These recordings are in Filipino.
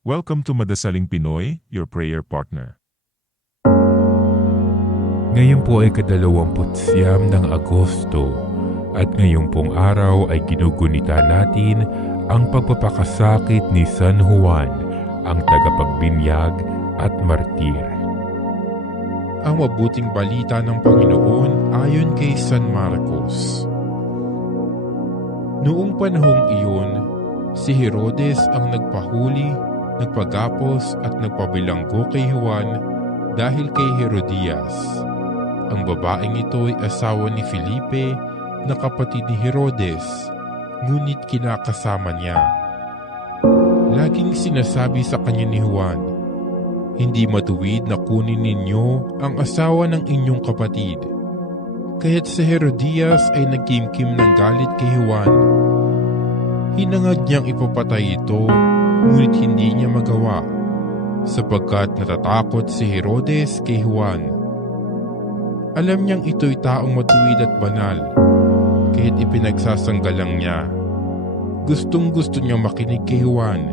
Welcome to Madasaling Pinoy, your prayer partner. Ngayon po ay ika-29 ng Agosto at ngayon pong araw ay ginugunita natin ang pagpapakasakit ni San Juan, ang tagapagbinyag at martir. Ang mabuting balita ng Panginoon ayon kay San Marcos. Noong panahong iyon, si Herodes ang nagpahuli, nagpagapos at nagpabilanggo kay Juan dahil kay Herodias. Ang babaeng ito ay asawa ni Felipe na kapatid ni Herodes, ngunit kinakasama niya. Laging sinasabi sa kanya ni Juan, "Hindi matuwid na kunin ninyo ang asawa ng inyong kapatid." Kaya't si Herodias ay nagkimkim ng galit kay Juan. Hinangad niyang ipapatay ito, ngunit hindi niya magawa, sapagkat natatakot si Herodes kay Juan. Alam niyang ito'y taong matuwid at banal, kaya't ipinagsasanggalang niya. Gustong-gusto niyang makinig kay Juan,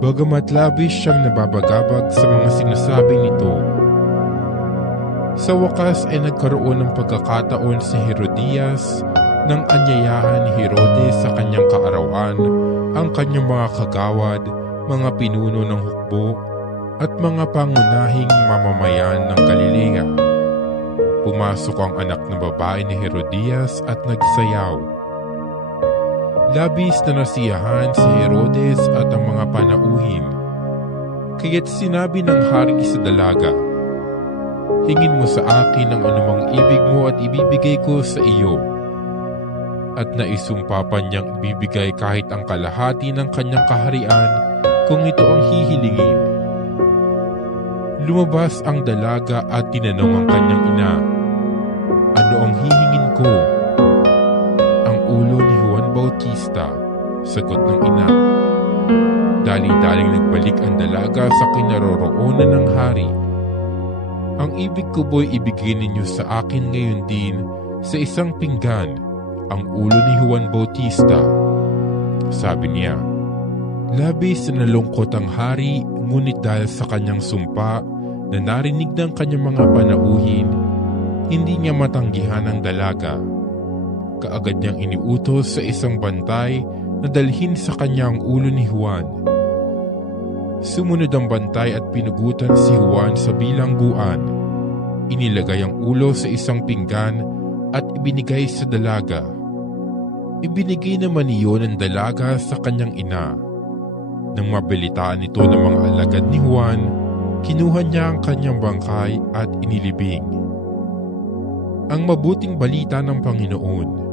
bagamat labis siyang nababagabag sa mga sinasabi nito. Sa wakas ay nagkaroon ng pagkakataon si Herodias nang anyayahan ni Herodes sa kanyang kaarawan ang kanyang mga kagawad, mga pinuno ng hukbo at mga pangunahing mamamayan ng Galilea. Pumasok ang anak ng babae ni Herodias at nagsayaw. Labis na nasiyahan si Herodes at ang mga panauhin. Kaya't sinabi ng hari sa dalaga, "Hingin mo sa akin ang anumang ibig mo at ibibigay ko sa iyo." At naisumpa pa niyang ibibigay kahit ang kalahati ng kanyang kaharian kung ito ang hihilingin. Lumabas ang dalaga at tinanong ang kanyang ina, "Ano ang hihingin ko?" "Ang ulo ni Juan Bautista," sagot ng ina. Dali-daling nagbalik ang dalaga sa kinaroroonan ng hari. "Ang ibig ko bo'y ibigay ninyo sa akin ngayon din sa isang pinggan, ang ulo ni Juan Bautista," sabi niya. Labis na nalungkot ang hari, ngunit dahil sa kanyang sumpa na narinig ng kanyang mga panauhin, hindi niya matanggihan ang dalaga. Kaagad niyang iniutos sa isang bantay na dalhin sa kanya ang ulo ni Juan. Sumunod ang bantay at pinugutan si Juan sa bilangguan. Inilagay ang ulo sa isang pinggan at ibinigay sa dalaga. Ibinigay naman iyon ng dalaga sa kanyang ina. Nang mabalitaan ito ng mga alagad ni Juan, kinuha niya ang kanyang bangkay at inilibing. Ang mabuting balita ng Panginoon.